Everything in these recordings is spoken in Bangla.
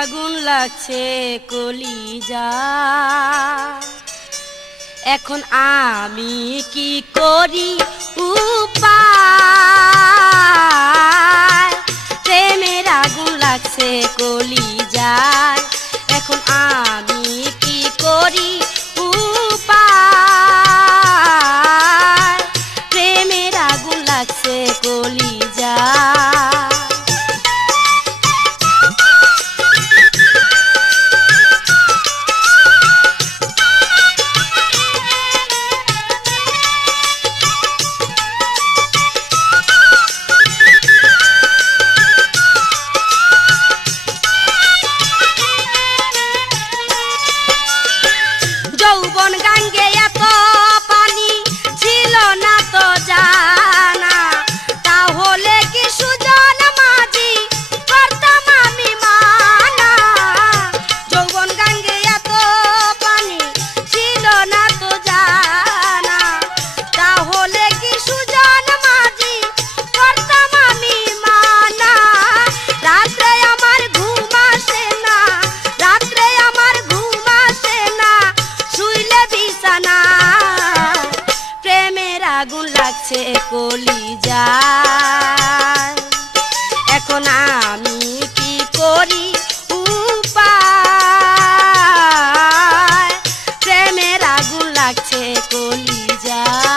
আগুন লাগছে কলিজা, এখন আমি কি করি উপায়? প্রেমের আগুন লাগছে কলিজায়, এখন আমি কি করি উপায়? প্রেমের আগুন লাগছে কলিজায়। যৌবন গাঙ্গে এত পানি ছিল না তো জানা, তাহলে কি সুজন মাঝি করতাম আমি মানা? যৌবন গাঙ্গে এত পানি ছিল না তো জানা, তাহলে কি সুজন মাঝি করতাম আমি মানা? রাত্রে আমার ঘুম আসে না, রাত্রে আমার ঘুম আসে না, শুইলে বিছানা। প্রেমের আগুন লাগছে কলিজায়, এখন আমি কি করি উপায়? প্রেমের আগুন লাগছে কলিজায়।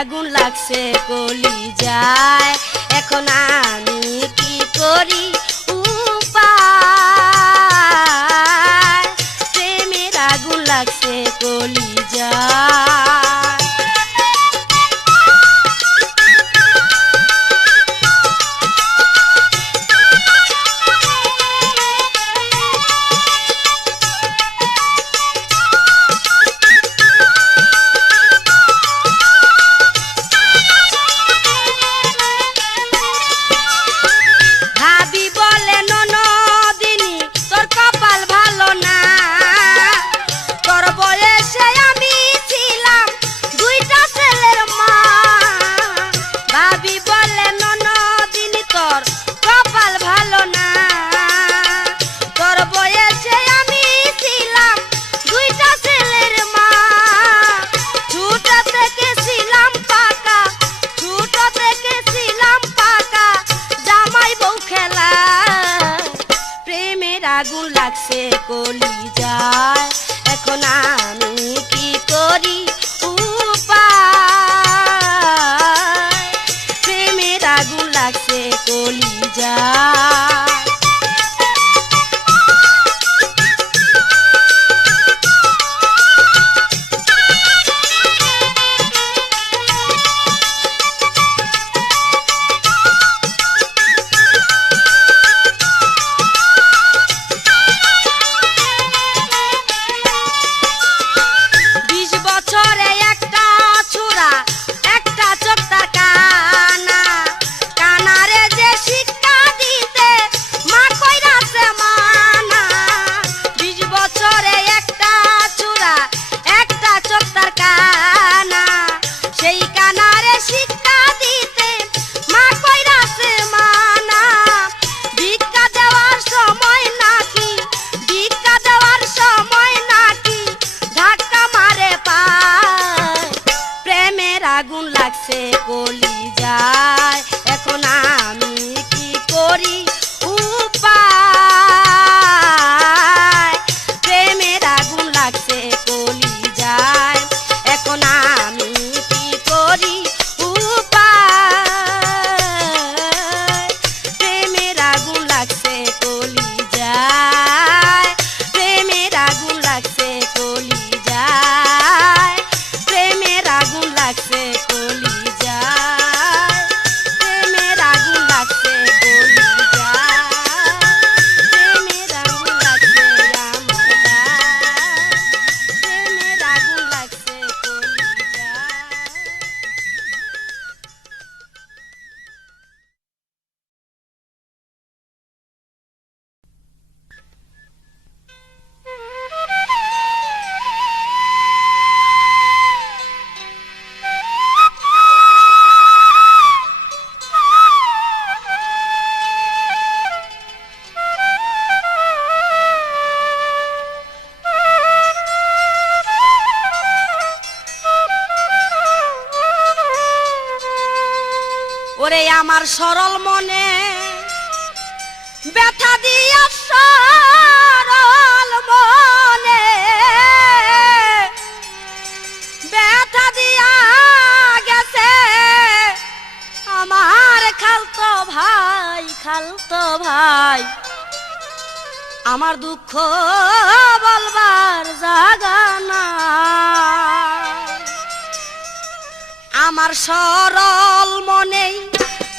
আগুন লাগছে কলিজায়, এখন আমি কি করি উপায়? প্রেমের আগুন লাগছে কলিজায়। ওরে আমার সরল মনে ব্যথা দিয়া সরল মনে ব্যথা দিয়া গেছে আমার খালতো ভাই আমার দুঃখ বলবার জায়গা নাই আমার সরল মনেই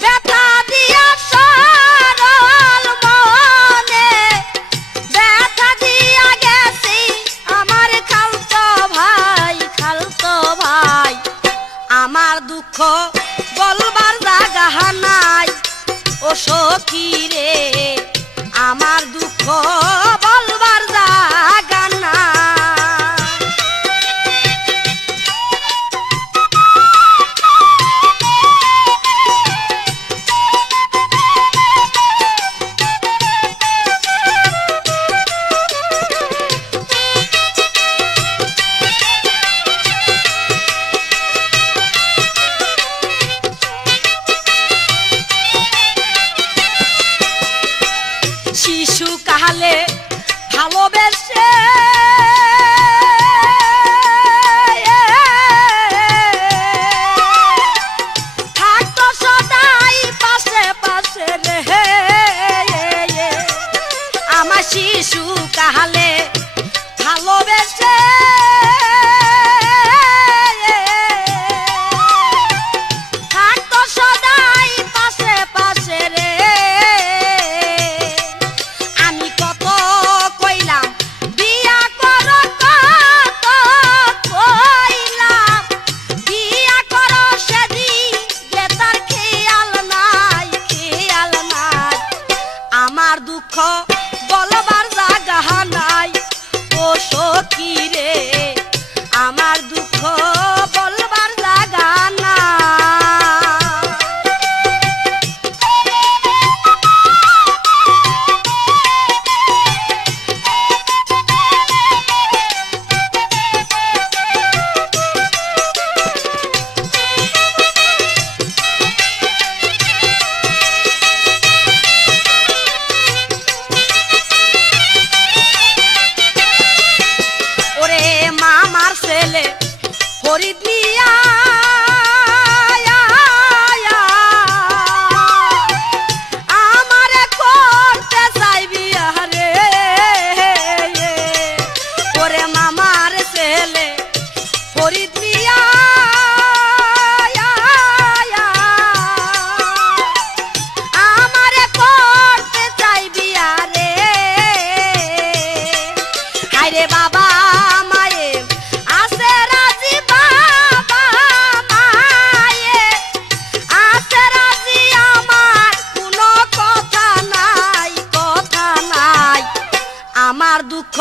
ব্যথা দিয়া সরল মনে ব্যথা দিয়া গেছি আমার খালতো ভাই আমার দুঃখ বলবার জায়গা নাই ও সখী রে আমার দুঃখ বলবার জায়গা নাই শিশু কালে ভালোবেসে থাকতো সদাই পাশে পাশে রে আমার শিশু কালে ভালোবেসে থাকতো সদাই পাশে পাশে রে দুঃখ বলবার জায়গা নাই ও সখী রে আমার দুঃখ বলবার জায়গা মামার ছেলে ফরিদ মিয়া আমারে করতে চাইবি রে ওরে মামার ছেলে ফরিদ মিয়া আমারে করতে চাইবি রে হায়রে বাবা আমার দুঃখ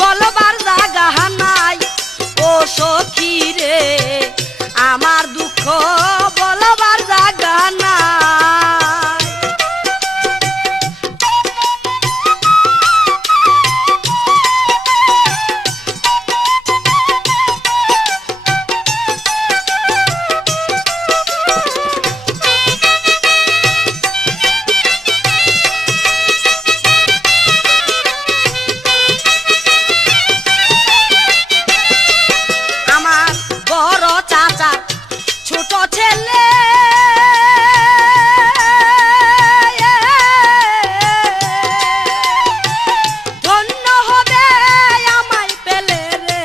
বলবার জায়গা নাই ও সখী রে আমার দুঃখ বলবার জায়গা নাই ছোট ছেলে ধন্য হবে আমায় পেলে রে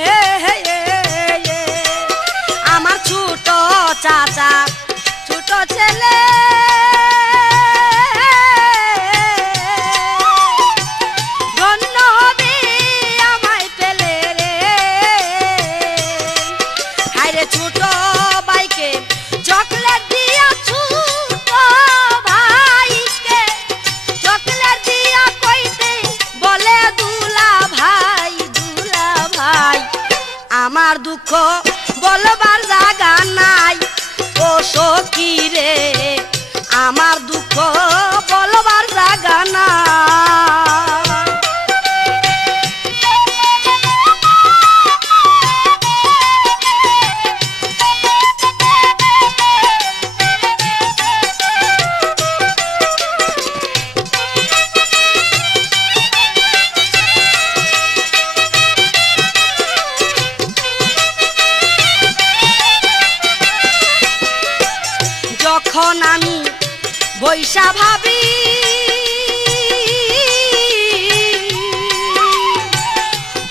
আমার ছোট চাচা ছোট ছেলে ধন্য হবে আমায় পেলে রে হায়রে ছোট ভাইকে চকলেট দিয়া ছোট ভাইকে চকলেট দিয়া কইতে বলে দুলা ভাই আমার দুঃখ বলবার জায়গা নাই ও সখী রে আমার দুঃখ বলবার জায়গা নাই বৈশা ভাবি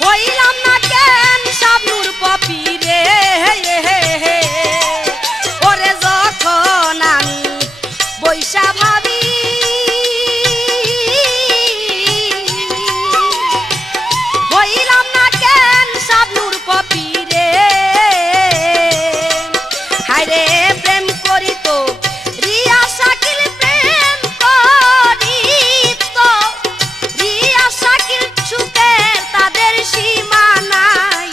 হইলাম না কেন শাবনুর পপি রে ওরে যখন আমি বৈশা ভাবি হইলাম না কেন শাবনুর পপি রে হায়রে প্রেম করি তো রিয়া শাকিল প্রেম করি তো রিয়া শাকিল সুখের তাদের সীমা নাই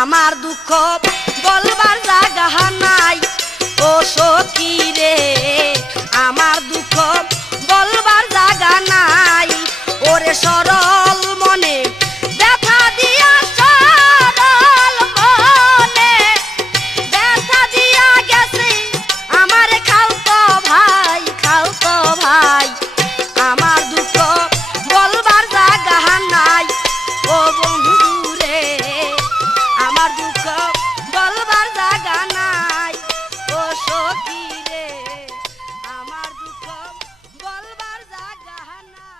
আমার দুঃখ বলবার জায়গা নাই ও সখী রে আমার দুঃখ বলবার জায়গা নাই ওরে সরল মনে ব্যথা দিয়া সরল মনে ব্যথা দিয়া গেছে আমার খালতো ভাই আমার দুঃখ বলবার জায়গা নাই ও বন্ধু রে আমার দুঃখ বলবার জায়গা নাই ও সখী রে আমার দুঃখ বলবার জায়গা নাই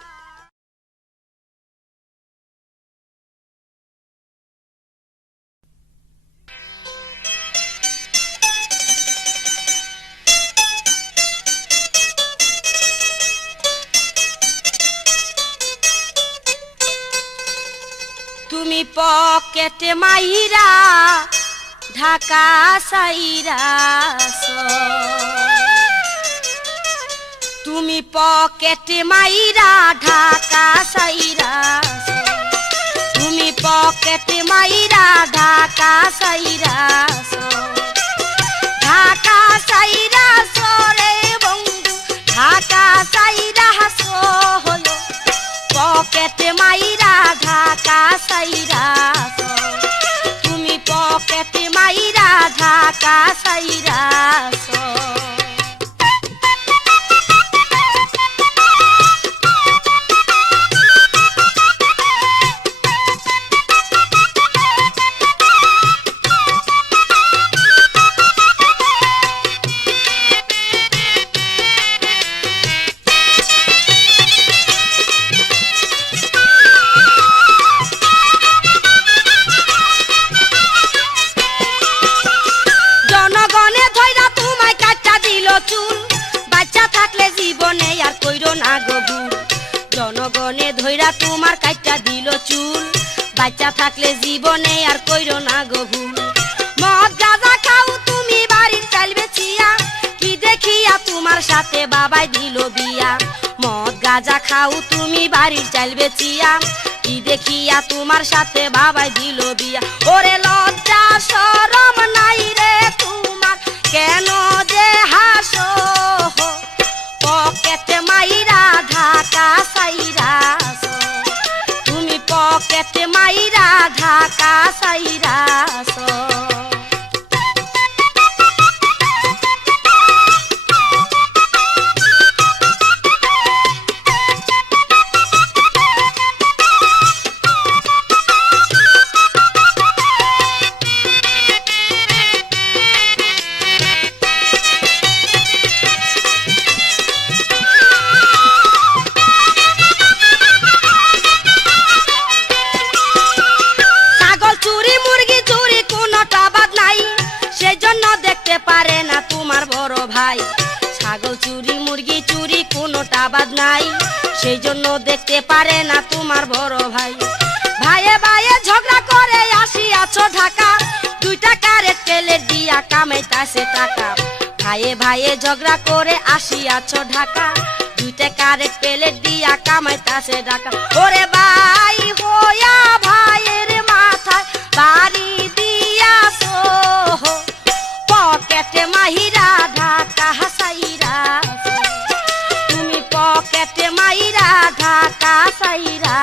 তুমি পকেটে মাইরা ঢাকা সাইরা তুমি পকেটে মাইরা ঢাকা সাইরা তুমি পকেটে মাইরা ঢাকা সাইরা ঢাকা সাইরা রে বন্ধু ঢাকা সাইরা হলো পকেটে মাইরা ঢাকা সাইরা তুমি পকেটে মাইরা ঢাকা সাইরা জনগণে ধইরা তোমার কাইটা দিল চুল বাচ্চা থাকলে জীবনে আর কইরো না গো ভুল মদ গাঁজা খাও তুমি বাড়ির চাল বেচিয়া কি দেখিয়া তোমার সাথে বাবাই দিল বিয়া মদ গাঁজা খাও তুমি বাড়ির চাল বেচিয়া কি দেখিয়া তোমার সাথে বাবাই দিল বিয়া ওরে লজ্জা শরম নাই রে তোমার কেন যে হাসো পকেটে মাইরা ঢাকা সাইরা তুমি পকেটে মাইরা ঢাকা সাইরা পারে না তোমার বড় ভাই ছাগল চুরি মুরগি চুরি কোনোটা বাদ নাই সেই জন্য দেখতে পারে না তোমার বড় ভাই ভাইয়ে ভাইয়ে ঝগড়া করে আসিয়াছো ঢাকা 2 টাকার তেলের দিয়া কামাইতাছে টাকা ভাইয়ে ভাইয়ে ঝগড়া করে আসিয়াছো ঢাকা 2 টাকার তেলের দিয়া কামাইতাছে টাকা ওরে ভাই হোয়া ভাইয়ের মাথায় বাড়ি দিয়াছো পকেটে মাইরা ঢাকা সাইরা তুমি পকেটে মাইরা ঢাকা সাইরা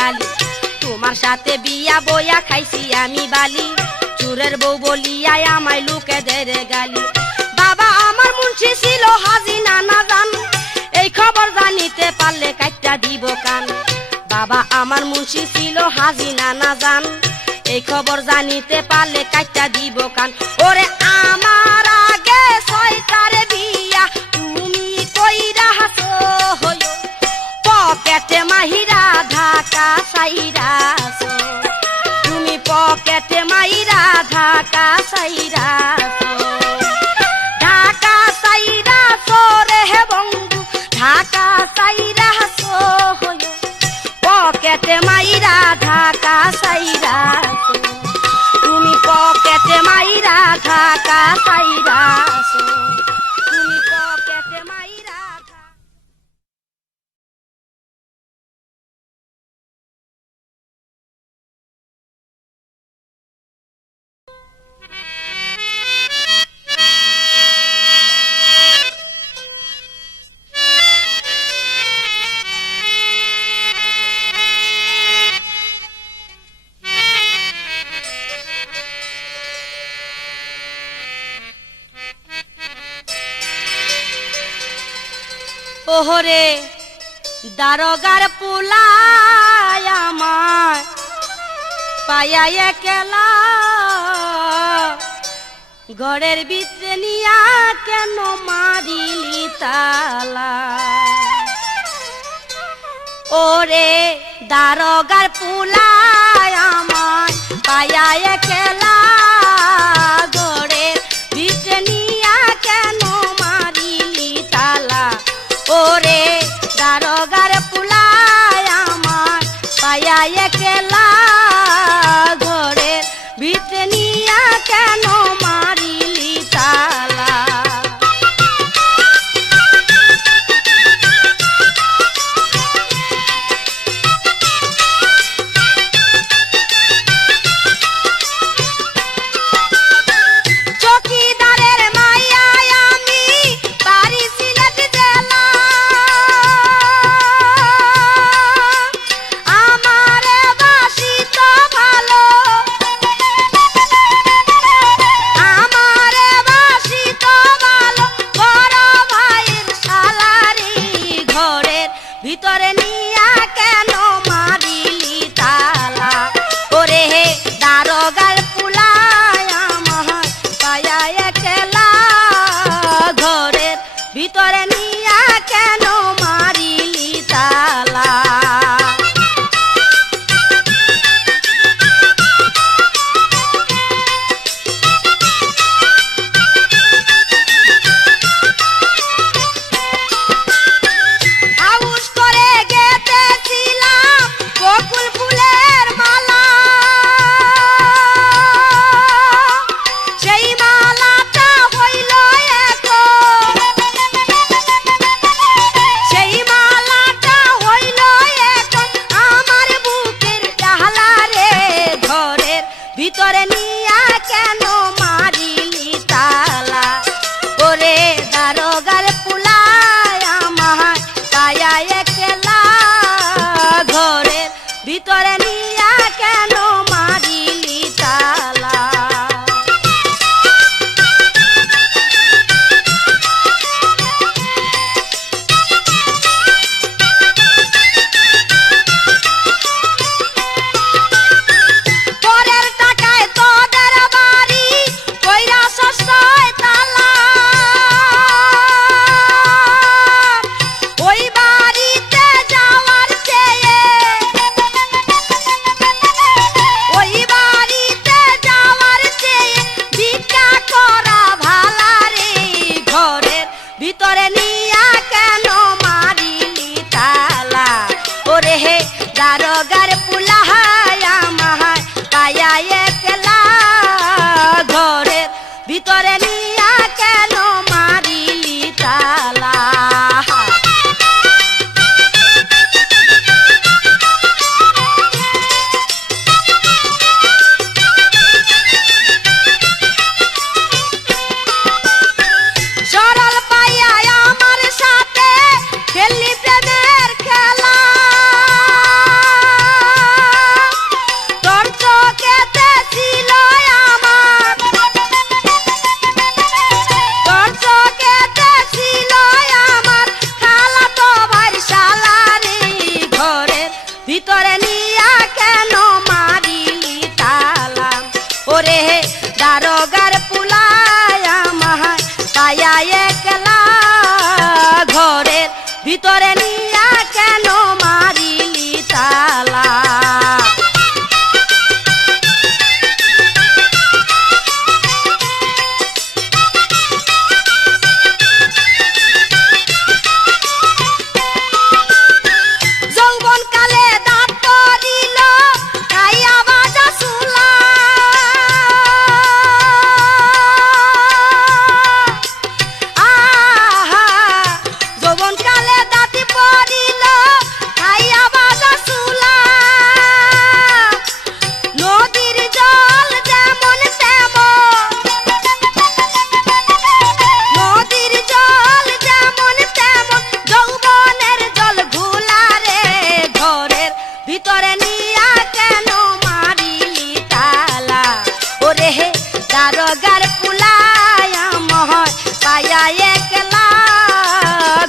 গালি তোমার সাথে বিয়া বইয়া খাইছি আমি বালি চুরের বউ বলিয়া আমায় লুকে দেয় গালি বাবা আমার মুন্সি ছিল হাজি নানা জান এই খবর জানিতে পারলে কাইটা দিব কান বাবা আমার মুন্সি ছিল হাজি নানা জান এই খবর জানিতে পারলে কাইটা দিব কান ওরে আমার আগে ছয়টার বিয়া তুমি কইরা হাসো হইও পকেটে মাহিরা ঢাকা সাইরাছো তুমি পকেটে মাইরা ঢাকা সাইরাছো ঢাকা সাইরাছো রে বন্ধু ঢাকা সাইরাছো হইও পকেটে মাইরা ঢাকা সাইরাছো তুমি পকেটে মাইরা ঢাকা সাইরাছো তুমি পকেটে মাইরা ওহরে দারোগার পুলায় আমায় পায়া একলা ঘরের ভিতরে নিয়া কেন মারিলি তালা ওরে দারোগার পুলায় আমায় পায়া একলা ঘরের ভিতরে নিয়া কেন মারিলি তালা ওরে দারোগার পুলায় আমার পায়া একলা ঘরের ভিতরে নিয়া কেন মারিলি তালা চকিদারের মাইয়া আমি বাড়ি সিলেট জেলা আমারে বাসি তো ভালো আমারে বাসি তো ভালো বড় ভাইয়ের সালারি ঘরের ভিতরে নিয়া কেন মারিলি তালা ওরে হে দারোগার পুলায় আমার পায়া একলা ঘরের ভিতরে নিয়া কেন মারিলি তালা হাউস করে গেতেছিলাম বকুল ফুলের মালা সেই মালাটা হইল এখন সেই মালাটা হইল এখন আমার বুকের ডালা রে ঘরের ভিতরে নিয়া কেন মারিলি তালা ওরে দারোগার পুলায় আমার পায়া একলা ঘরের ভিতরে নিয়া কেন মারিলি তালা পরের টাকায় তোদের বাড়ি কইরা সস্তায় তালা ওই বাড়িতে যাওয়ার চেয়ে ওই বাড়িতে যাওয়ার চেয়ে ভিক্ষা করা ভালা রে ঘরের ভিতরে নিয়া কেন মারিলি তালা ওরে হে দারোগার পুলায় আমার পায়া একলা ঘরের ভিতরে নিয়া কেন মারিলি তালা সরল পাইয়া আমার সাথে খেললি প্রেমের খেলা ভিতরে নিয়া কেন মারিলি তালা ওরে দারোগার পুলায়া মাহা পায়া একলা ঘরের ভিতরে নিয়া কেন মারিলি তালা ভিতরে নিয়া কেন মারিলি তালা ওরে দারোগার পুলায়া মহয় পায়া একলা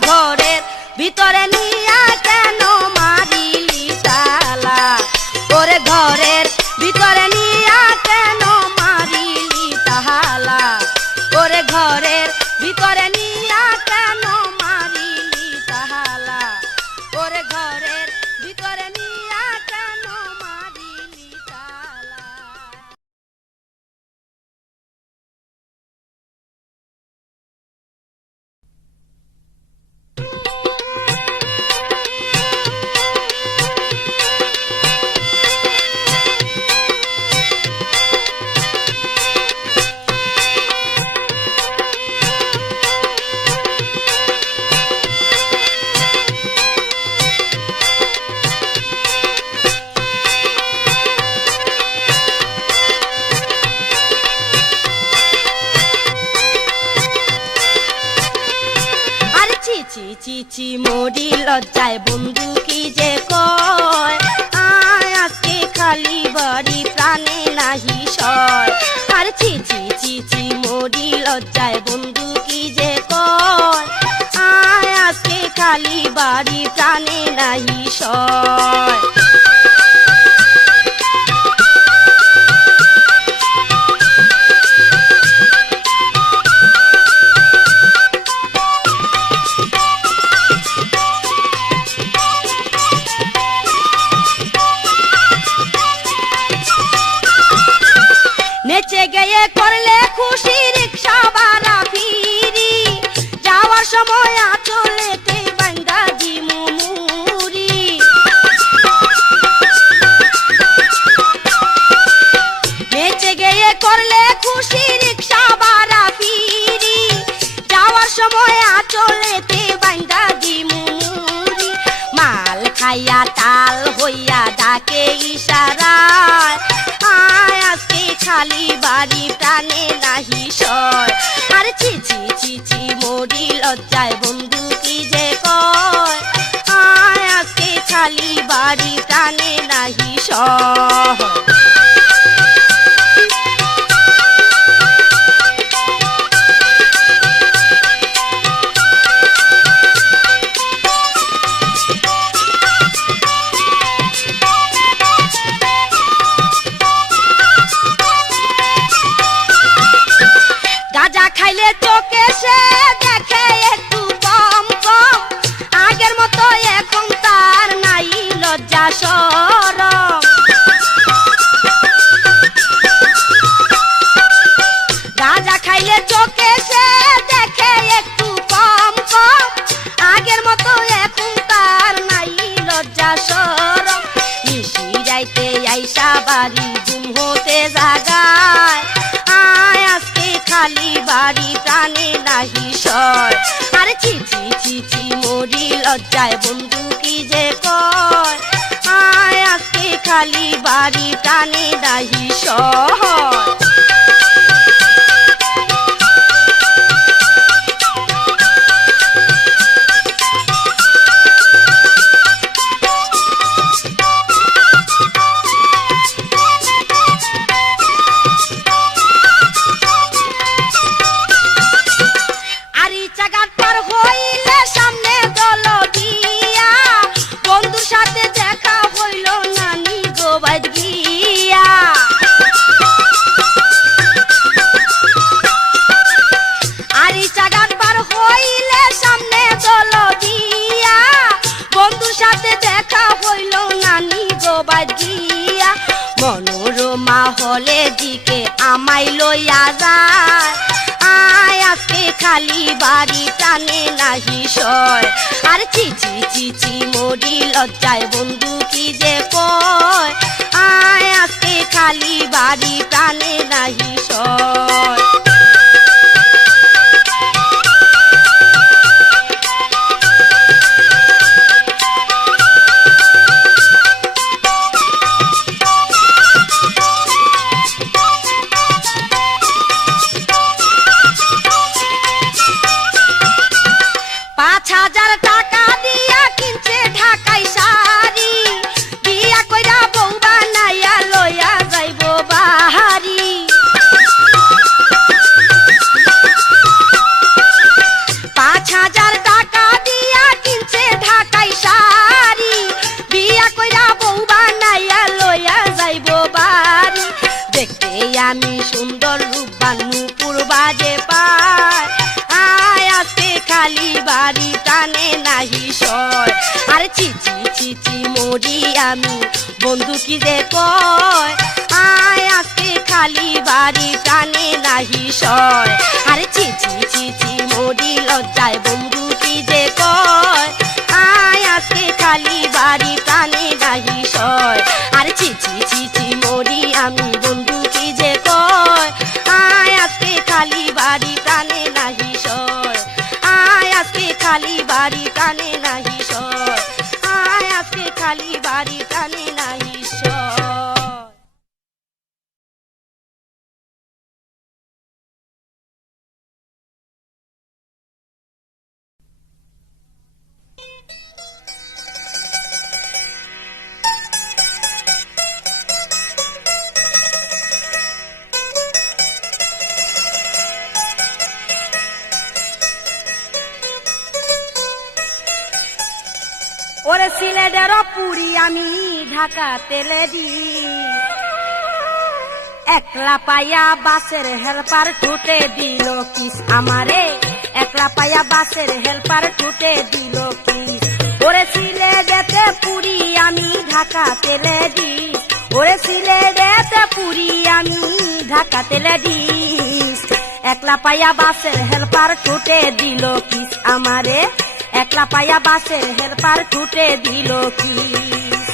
ঘরের ভিতরে নিয়া কেন মারিলি তালা ওরে ঘরের ভিতরে নিয়া কেন মারিলি তালা ওরে ঘরের ভিতরে নিয়া কেন মারিলি তালা ওরে ঘরের ভিতরে নিয়া কেন মারিলি তালা চিচি মরি লজ্জায় বন্ধু কি যে কয় আয় আজকে খালি বাড়ি প্রাণে নাহি সয় আর চিচি মরি লজ্জায় বন্ধু কি যে কয় আয় আজকে খালি বাড়ি প্রাণে নাহি সয় নেচে গিয়ে করলে খুশি রিক্সা ভাড়া ফিরি যাওয়ার সময় আঁচলেতে বান্দা দি মুমুরি নেচে গিয়ে করলে খুশি রিক্সা ভাড়া ফিরি যাওয়ার সময় আঁচলেতে বান্দা দি মুমুরি মাল খাইয়া তাল হইয়া ডাকে ইশারায় খালি বাড়ি প্রাণে নাহি সয় আর চিচি মরি লজ্জায় বন্ধু কি যে কয় আয় আজকে খালি বাড়ি প্রাণে নাহি সয় গাঁজা খাইলে চোখে সে দেখে একটু কম কম আগের মতো এখন তার নাই লজ্জা শরম গাঁজা খাইলে চোখে সে দেখে একটু কম কম আগের মতো এখন তার নাই লজ্জা শরম নিশি যাইতে আইসা বাড়ি ঘুম হতে জাগায় খালি বাড়ি প্রাণে নাহি সয় আর চিচি মরি লজ্জায় বন্ধু কি যে কয় আয় আজকে খালি বাড়ি প্রাণে নাহি সয় হইলে সামনে দল দিয়া বন্ধুর সাথে দেখা হইল দেখা হইল নানি গো বাজিয়া মনোরমা হলে দিকে আমায় লইয়া যায় আয় আজকে খালি বাড়ি টানে নাহি সয় আর চিচি চিচি মরি লজ্জায় বন্ধু কি যে কয় আয় আজকে খালি বাড়ি টানে নাহি সয় আমি সুন্দর রূপবান নূপুর বাজে পায় আয় আজকে খালি বাড়ি টানে নাহি সয় আর চিচি চিচি মরি আমি বন্ধু কি যে কয় আয় আজকে খালি বাড়ি টানে নাহি সয় আর চিচি চিচি মরি লজ্জায় বন্ধু কি যে কয় আয় আজকে খালি বাড়ি টানে নাহি সয় আর চিচি চিচি মরি আমি বন্ধু কি যে কয় আয় আজকে খালি বাড়ি টানে নাহি সয় আয় আজকে খালি বাড়ি টানে নাহি সয় আয় আজকে খালি বাড়ি টানে নাহি সয় ওরে সিলেটের পুরি আমি ঢাকা তেলে দি একলা পাইয়া বাসের হেল্পার টুটে দিল কিস আমারে একলা পাইয়া বাসের হেল্পার টুটে দিল কিস ওরে সিলেটেতে পুরি আমি ঢাকা তেলে দি ওরে সিলেটেতে পুরি আমি ঢাকা তেলে দি একলা পাইয়া বাসের হেল্পার টুটে দিল কিস আমারে একলা পাইয়া বাসের হেল্পার টুটে দিল কিস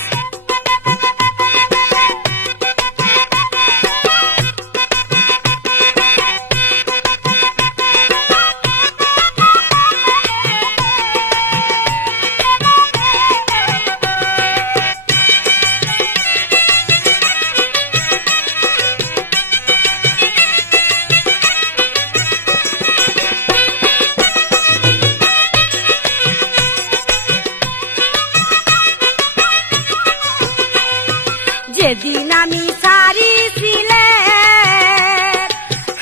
যেদিন আমি সারি সিলেট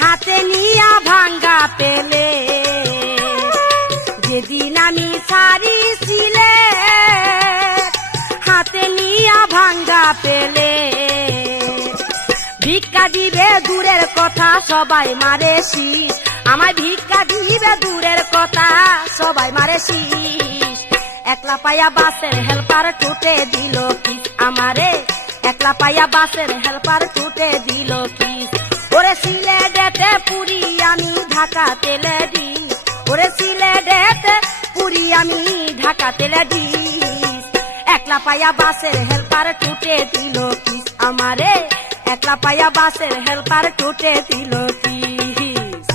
হাতে নিয়া ভাঙ্গা পেলে যেদিন আমি সারি সিলেট হাতে নিয়া ভাঙ্গা পেলে ভিক্ষা দিবে দূরের কথা সবাই মারে শীষ আমায় ভিক্ষা দিবে দূরের কথা সবাই মারে শীষ একলা পাইয়া বাসের হেল্পার টুটে দিল কিস আমারে একলা পাইয়া বাসের হেল্পার টুটে দিল কিস ওরে সিলেটেতে পুরি আমি ঢাকা তেলে দি ওরে সিলেটেতে পুরি আমি ঢাকা তেলে দি একলা পাইয়া বাসের হেল্পার টুটে দিল কিস আমারে একলা পাইয়া বাসের হেল্পার টুটে দিল কিস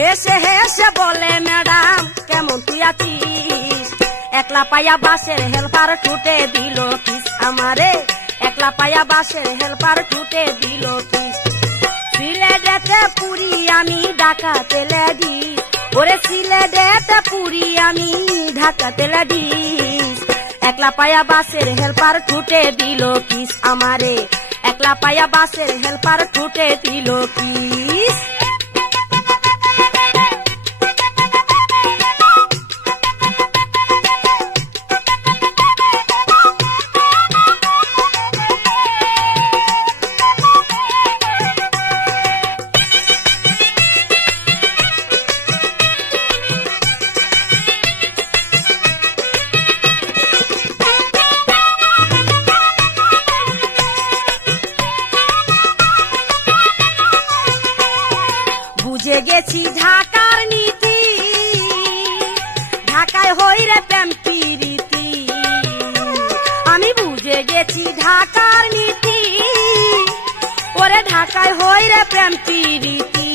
হেসে হেসে বলে ম্যাডাম কেমন তুই আছিস, একলা পায়া বাসের হেল্পার ঠুটে দিল কিস আমারে, একলা পায়া বাসের হেল্পার ঠুটে দিল কিস। সিলেটেতে পুরি আমি ঢাকাতে লেডিস, ওরে সিলেটেতে পুরি আমি ঢাকাতে লেডিস, একলা পায়া বাসের হেল্পার ঠুটে দিল কিস আমারে, একলা পায়া বাসের হেল্পার ঠুটে দিল কিস। বুঝে গেছি ঢাকার নীতি, ঢাকায় হই রে প্রেম প্রীতি, আমি বুঝে গেছি ঢাকার নীতি, ওরে ঢাকায় হই রে প্রেম প্রীতি।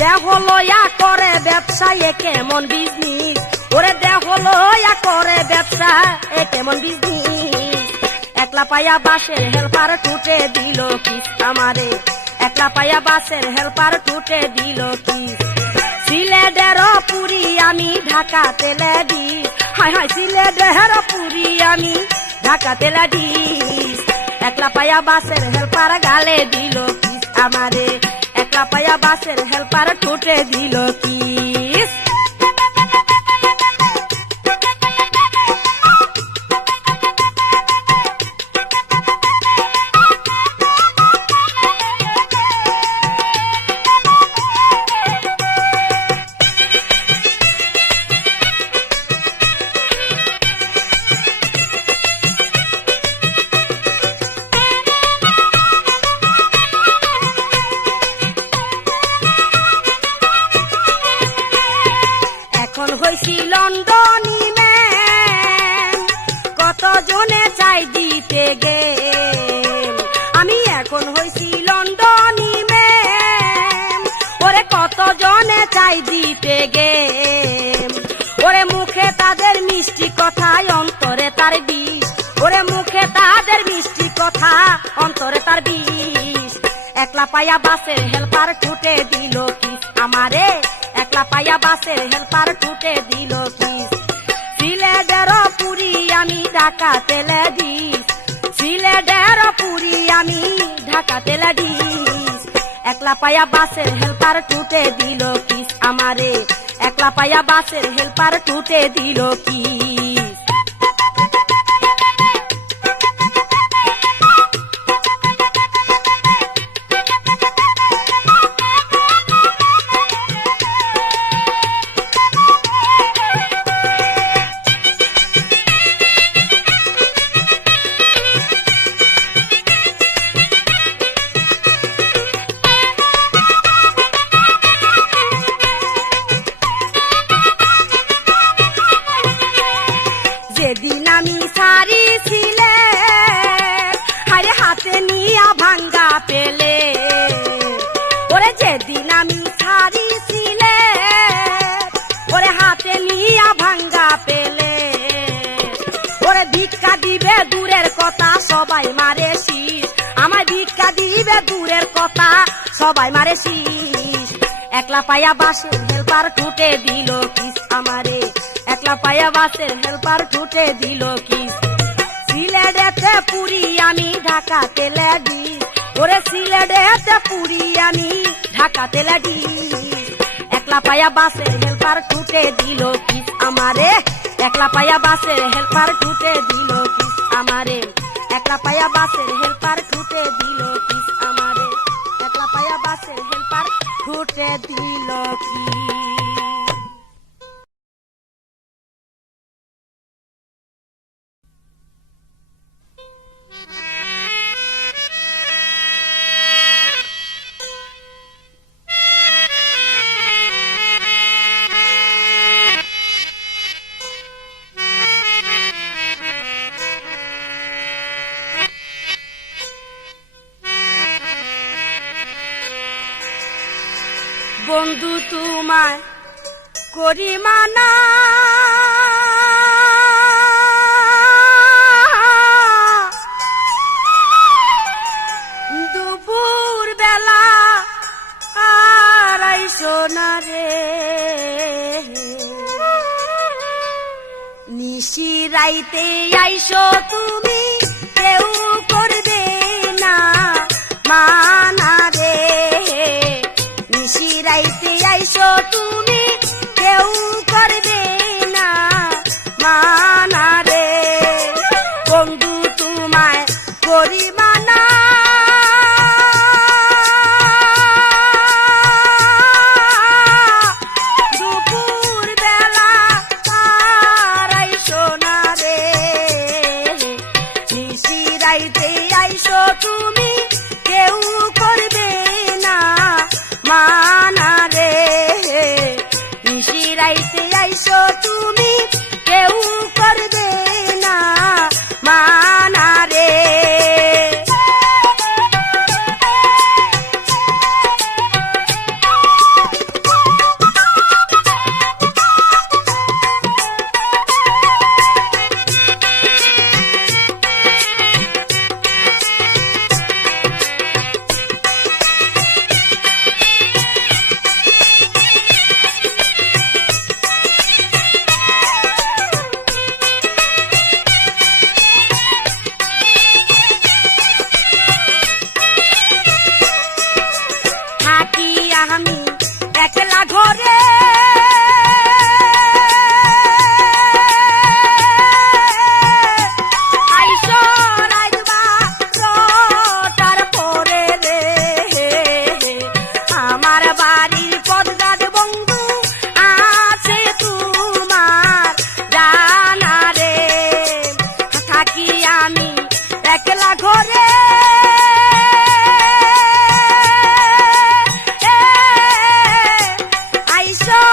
দেহ লয়া করে ব্যবসা এ কেমন বিজনেস, ওরে দেহ লয়া করে ব্যবসা এ কেমন বিজনেস, একলা পায়া বাসের হেল্পার ঠুটে দিল কিস আমারে, একলা পায়া বাসের হেল্পার ঠুটে দিল কিস। সিলেটের পুরি আমি ঢাকাতে লেডিস, হায় হায় সিলেটের পুরি আমি ঢাকাতে লেডিস, একলা পায়া বাসের হেল্পার গালে দিল কিস আমারে, একলা পায়া বাসের হেল্পার ঠুটে দিল কিস। এখন হইছি লন্ডনী ম্যান, কত জনে চাই দিতে গে, আমি এখন হইছি লন্ডনী ম্যান, ওরে কত জনে চাই দিতে গে, ওরে মুখে তাদের মিষ্টি কথা অন্তরে তার বিষ, ওরে মুখে তাদের মিষ্টি কথা অন্তরে তার বিষ, একলা পায়া বাসের হেল্পার ঠুটে দিল কিস আমারে, একলা পায়া বাসের হেল্পার ঠুটে দিল কিস। সিলেটের পুরি আমি ঢাকাতে লেডিস, সিলেটের পুরি আমি ঢাকাতে লেডিস, একলা পায়া বাসের হেল্পার ঠুটে দিল কিস আমারে, একলা পায়া বাসের হেল্পার ঠুটে দিল কিস। যেদিন আমি সারি সিলেট, হারে হাতে নিয়া ভাঙ্গা পেলে, ওরে যেদিন আমি সারি সিলেট, ওরে হাতে নিয়া ভাঙ্গা পেলে, ওরে ভিক্ষা দিবে দূরের কথা সবাই মারে শীষ, আমার ভিক্ষা দিবে দূরের কথা সবাই মারে শীষ, একলা পায়া বাসের হেল্পার ঠুটে দিল কিস আমারে, একলা পায়া বাসের হেল্পার ঠুটে দিল কিস। সিলেটেতে পুরি আমি ঢাকাতে লেডিস, ওরে সিলেটেতে পুরি আমি ঢাকাতে লেডিস, একলা পায়া বাসের হেল্পার ঠুটে দিল কিস আমারে, একলা পায়া বাসের হেল্পার ঠুটে দিল কিস আমারে, একলা পায়া বাসের হেল্পার ঠুটে দিল কিস আমারে, একলা পায়া বাসের হেল্পার ঠুটে দিল কিস। বন্ধু তোমায় করি মানা দুপুর বেলা আর আইসো না রে নিশি রাইতে আইসো তুমি কেউ করবে না মানা রে নিশি রাইতে আইসো তুমি কেউ করবে না মানা রে বন্ধু তোমায় করি মানা দুপুর বেলা আর আইসো না রে নিশি রাইতে আইসো তুমি কেউ করবে না মানা রে নিশি রাইতে আইসো তুমি কেউ করবে না মানা রে থাকি আমি একলা ঘরে আইসো রাইবা রটার পরে রে আমার বাড়ির পদ্মার বন্ধু আছে তোমার জানা রে থাকি আমি একলা ঘরে আইসো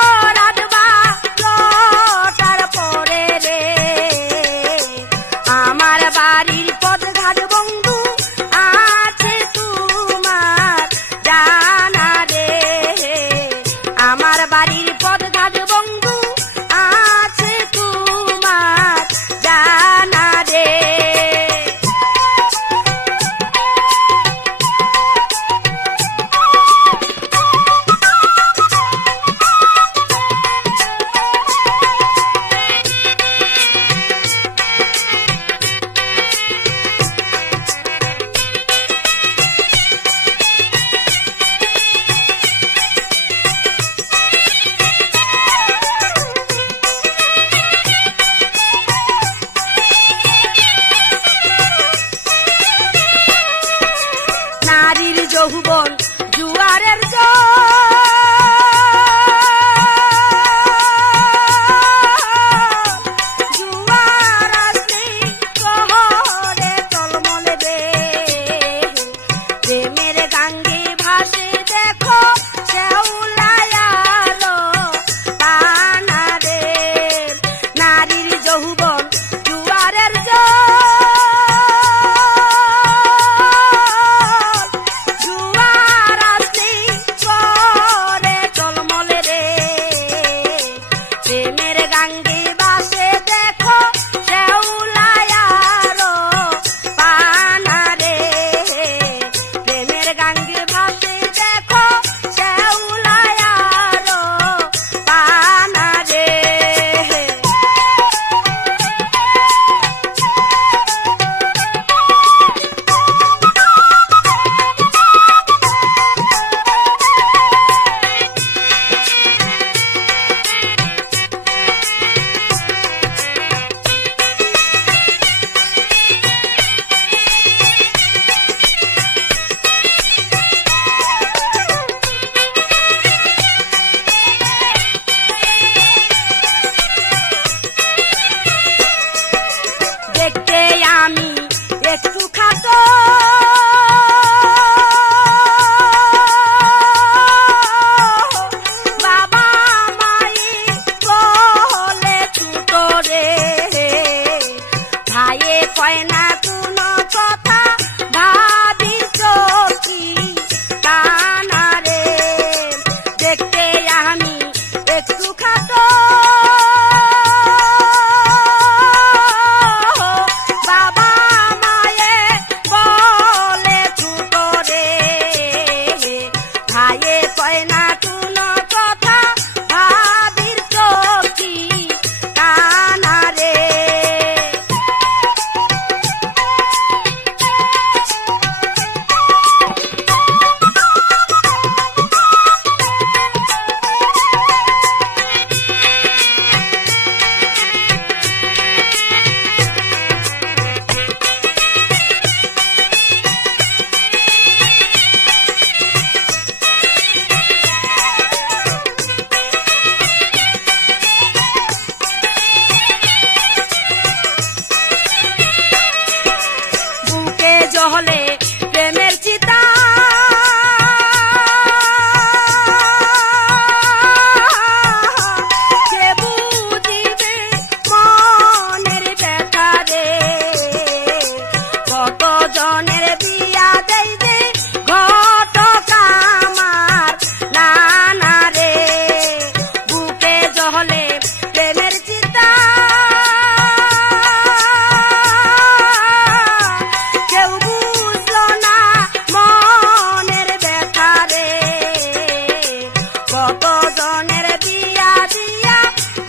রতনের বিয়া দিয়া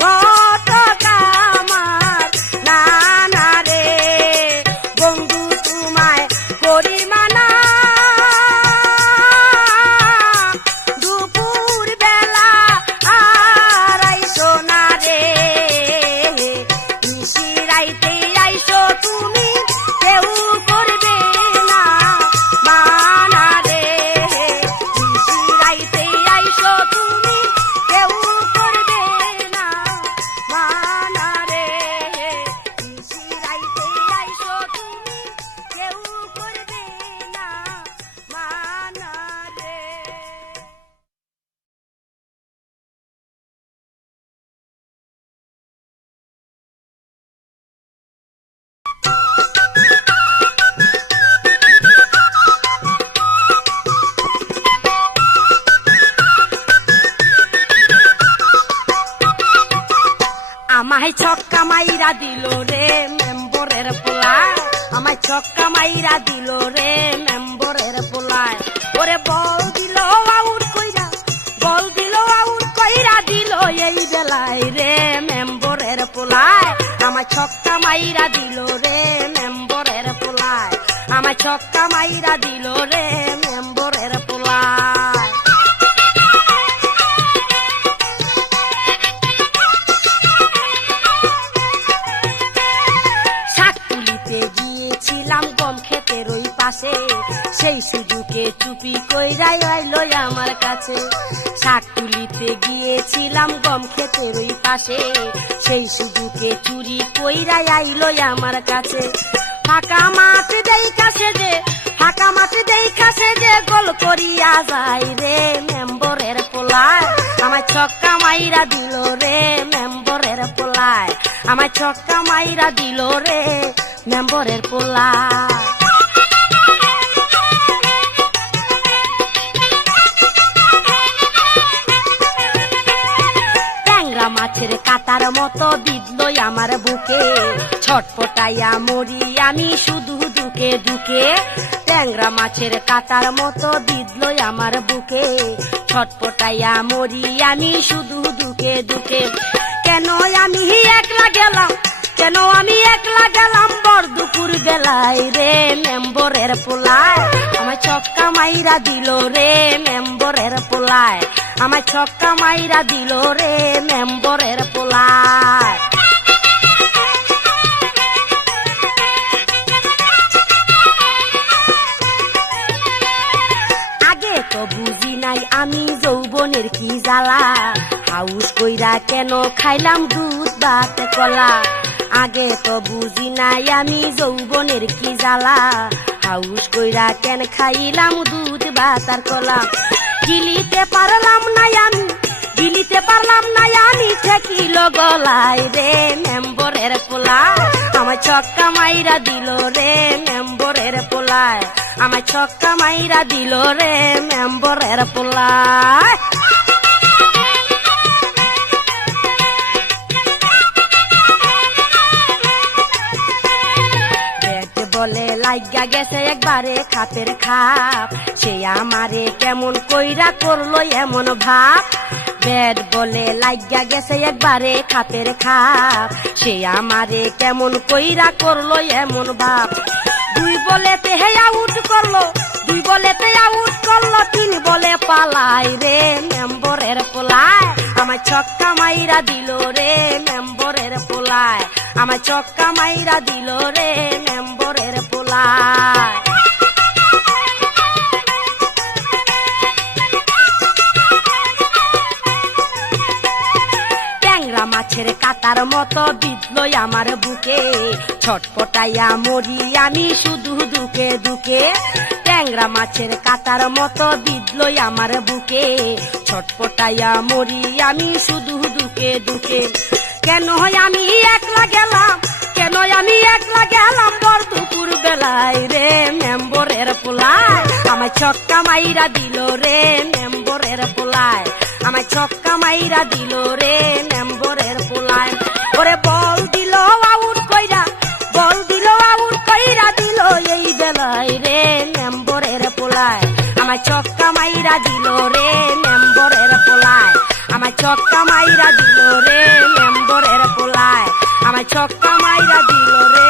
ঘটক আমার নানা রে বন্ধু তোমায় করি মানা দুপুর বেলা আর আইসো না রে নিশি রাইতে আইসো তুমি কেউ করবে না মানা রে নিশি রাইতে আইসো তুমি কেউ করবে না মানা রে নিশি রাইতে আইসো তুমি কেউ করবে না মানা রে। আমায় ছক্কা মাইরা দিল রে মেম্বরের পোলায় আমায় ছক্কা মাইরা দিল রে মেম্বরের পোলায় ওরে বল দিল আউট কইরা বল দিল আউট কইরা দিল এই বেলায় রে মেম্বরের পোলায় আমায় ছক্কা মাইরা দিল রে মেম্বরের পোলায় আমায় ছক্কা মাইরা দিল রে মেম্বরের পোলায়। গিয়েছিলাম গম ক্ষেতের ওই পাশে সেই সুযোগে চুপি কইরাই আইলো আমার কাছে শাক তুলিতে গিয়েছিলাম গম ক্ষেতের ওই পাশে সেই সুযোগে চুরি কইরাই আইলো আমার কাছে ফাঁকা মাঠ দেখাছে যে ফাঁকা মাঠ দেখাছে যে গোল করিয়া যায় রে মেম্বরের পোলায় আমার ছক্কা মাইরা দিল রে মেম্বরের পোলায় আমার ছক্কা মাইরা দিল রে মেম্বরের পোলায়। ট্যাংরা মাছের কাটার মতো বিঁধলো আমার বুকে ছটপটাইয়া মরি আমি শুধু দুকে দুকে ট্যাংরা মাছের কাটার মতো বিঁধলো আমার বুকে ছটপটাইয়া মরি আমি শুধু দুকে দুকে কেন আমি একলা গেলাম কেন আমি একলা গেলাম বর দুপুর বেলায় রে মেম্বরের পোলায় আমার ছক্কা মাইরা দিল রে মেম্বরের পোলায় আমার ছক্কা মাইরা দিল রে মেম্বরের পোলায়। আগে তো বুঝি নাই আমি যৌবনের কি জ্বালা হাউস কইরা কেন খাইলাম দুধ ভাত কলা আগে তো বুঝি নাই আমি যৌবনের কি জ্বালা হাউস কইরা কেন খাইলাম দুধ ভাত আর কলা গিলিতে পারলাম না আমি গিলিতে পারলাম না আমি ঠেকিল গলায় রে মেম্বরের পোলায় আমার ছক্কা মাইরা দিল রে মেম্বরের পোলায় আমার ছক্কা মাইরা দিল রে মেম্বরের পোলায়। বলে লাগিয়া গেছে একবারে খাতের খাপ সে আমারে কেমন কইরা করলো এমন ভাব বেড বলে লাগিয়া গেছে একবারে খাতের খাপ সে আমারে কেমন কইরা করলো এমন ভাব দুই বলেতে হে আউট করলো দুই বলেতে আউট করলো তিন বলে পালাই রে মেম্বরের পোলায় আমার ছক্কা মাইরা দিল রে মেম্বরের পোলায় আমার ছক্কা মাইরা দিল রে মেম্বরের পোলায়। ট্যাংরা মাছের কাটার মতো বিঁধলো আমার বুকে ছটপটাইয়া মরি আমি শুধু দুকে দুকে ট্যাংরা মাছের কাটার মতো বিঁধলো আমার বুকে ছটপটাইয়া মরি আমি শুধু দুকে দুকে কেন আমি একলা গেলাম কেন আমি একলা গেলাম বর দুপুর বেলায় রে মেম্বরের পোলায় আমার ছক্কা মাইরা দিল রে মেম্বরের পোলায় আমার ছক্কা মাইরা দিল রে মেম্বরের পোলায় ওরে বল দিল আউট কইরা বল দিল আউট কইরা দিল এই বেলায় রে মেম্বরের পোলায় আমার ছক্কা মাইরা দিল রে মেম্বরের পোলায় আমার ছক্কা মাইরা দিল রে মেম্বরের পোলায়, আমায় ছক্কা মাইরা দিল রে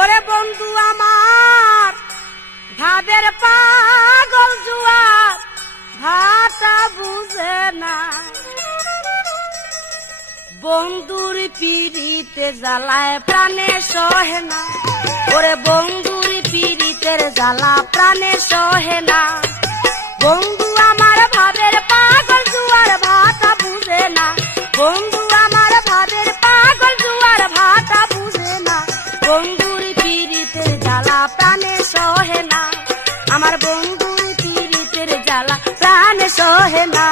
ওরে বন্ধু আমার ভাবের পাগল জুয়ার ভাটা বুঝে না, বন্ধুর পিড়িতে জ্বালায় প্রাণে সহে না, ওরে বন্ধুর পিড়িতের জ্বালা প্রাণে সহে না। বন্ধু আমার ভাবের পাগল জুয়ার ভাটা বুঝে না, বন্ধু আমার ভাবের পাগল জুয়ার ভাটা বুঝে না, বন্ধুর পিড়িতের জ্বালা প্রাণে সহে না, আমার বন্ধুর পিড়িতের জ্বালা প্রাণে সহে না।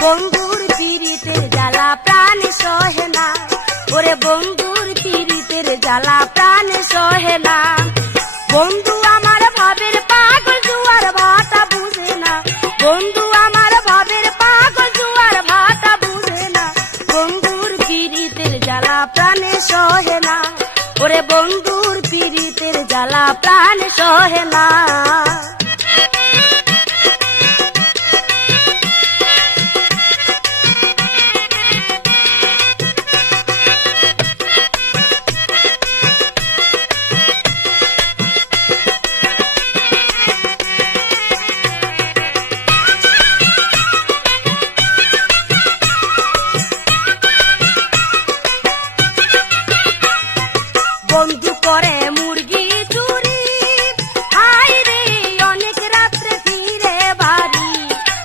বন্ধুর পিড়িতের জ্বালা প্রাণে সহে না, ওরে বন্ধুর পিড়িতের জ্বালা প্রাণে সহে না। বন্ধু আমার ভাবের পাগল জুয়ার ভাটা বুঝে না, বন্ধু আমার ভাবের পাগল জুয়ার ভাটা বুঝে না, বন্ধুর পিড়িতের জ্বালা প্রাণে সহে না, ওরে বন্ধুর পিড়িতের জ্বালা প্রাণে সহে না। বন্ধু করে মুরগি চুরি, হাই রে অনেক রাত্রে ফিরে বাড়ি,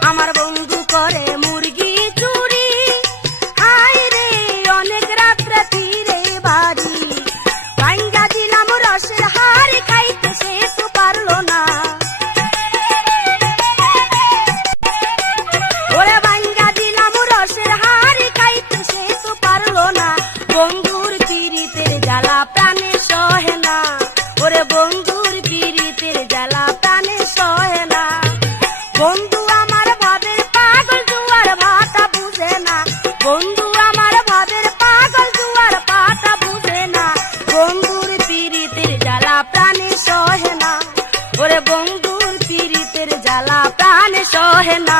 আমার বন্ধু করে মুরগি চুরি, হাই রে অনেক রাত্রে ফিরে বাড়ি, ভাঙ্গা দিলাম রসের হাড়ি খাইতে সে তো পারলো না, ওরে ভাঙ্গা দিলাম রসের হাড়ি খাইতে সে তো পারলো না, বন্ধুর পিড়িতের জ্বালা প্রাণে সহে না, ওরে বন্ধুর পিড়িতের জ্বালা প্রাণে সহে না। বন্ধু আমার ভাবের পাগল জুয়ার ভাটা বুঝে না, বন্ধু আমার ভাবের পাগল জুয়ার ভাটা বুঝে না, বন্ধুর পিড়িতের জ্বালা প্রাণে সহে না, ওরে বন্ধুর পিড়িতের জ্বালা প্রাণে সহে না।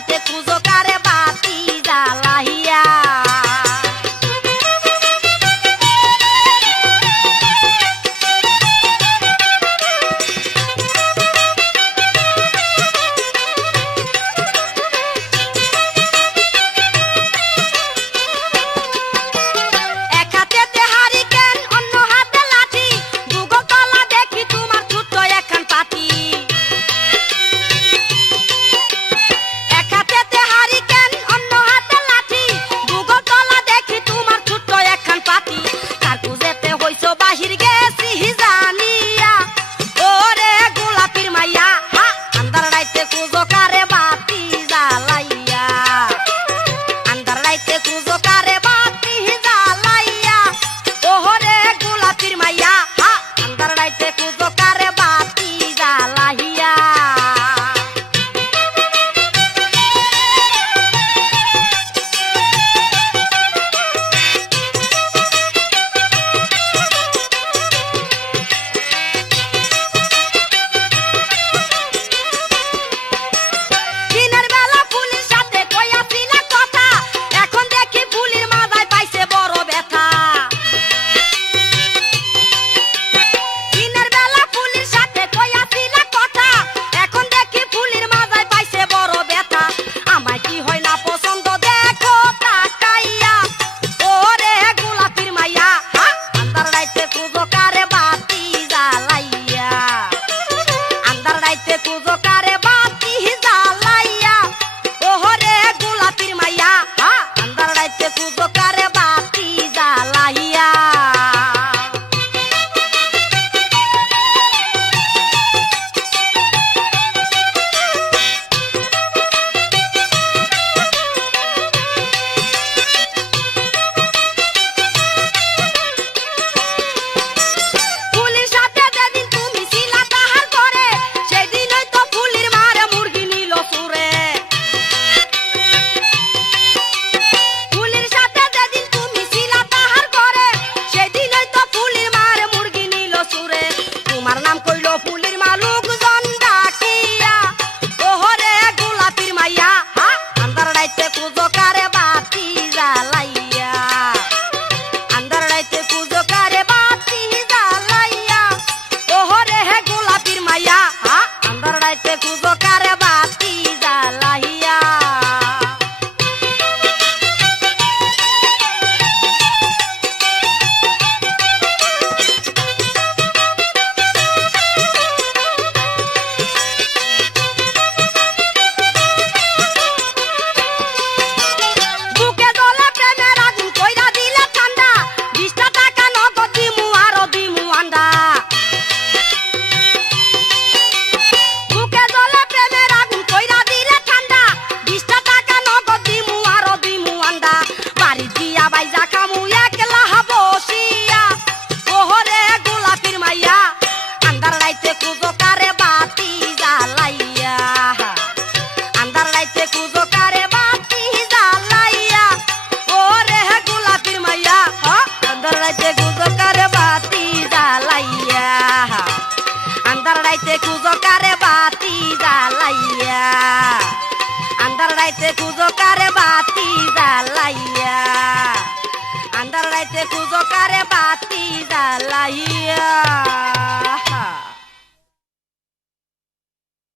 রাইতে খুঁজো কারে বাতি জ্বালাইয়া রাইতে খুঁজো কারে বাতি জ্বালাইয়া, আন্ধার রাইতে খুঁজো কারে বাতি জ্বালাইয়া, আন্ধার রাইতে খুঁজো কারে বাতি জ্বালাইয়া।